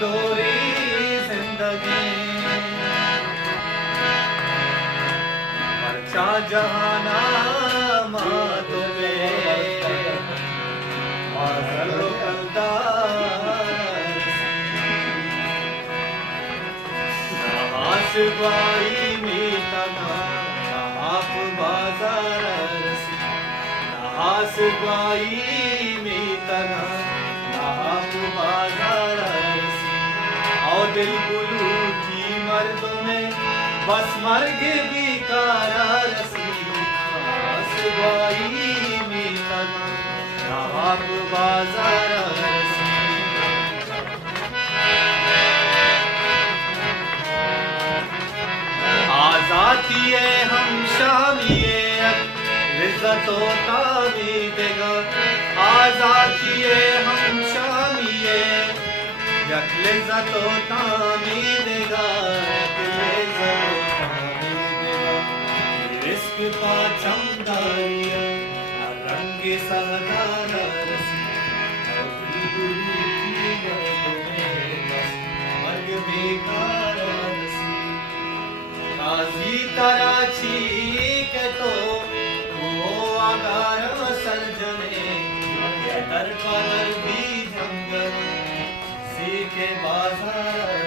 डोरी जिंदगी पर्चा जहाना मात में माजलो बाई मीतना आप बाजार हास बाई मीतना आप बाजार और दिल बुलू की मर्दों में बस मर्ग भी कारसी हास बाई मीतना आप बाजार आजादिए हम शामिए इज्जतो ताबीदेगा आजादिए हम शामिए इज्जतो ताबीदेगा रिस्क पाचम दारिया रंग सहदारा रसी मर्ग बेकार काजी तराची के तो वो आगार सलजने दर पर भी जंगल सीखे बाजार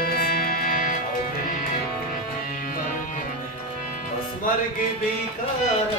बस मर्ग बेकार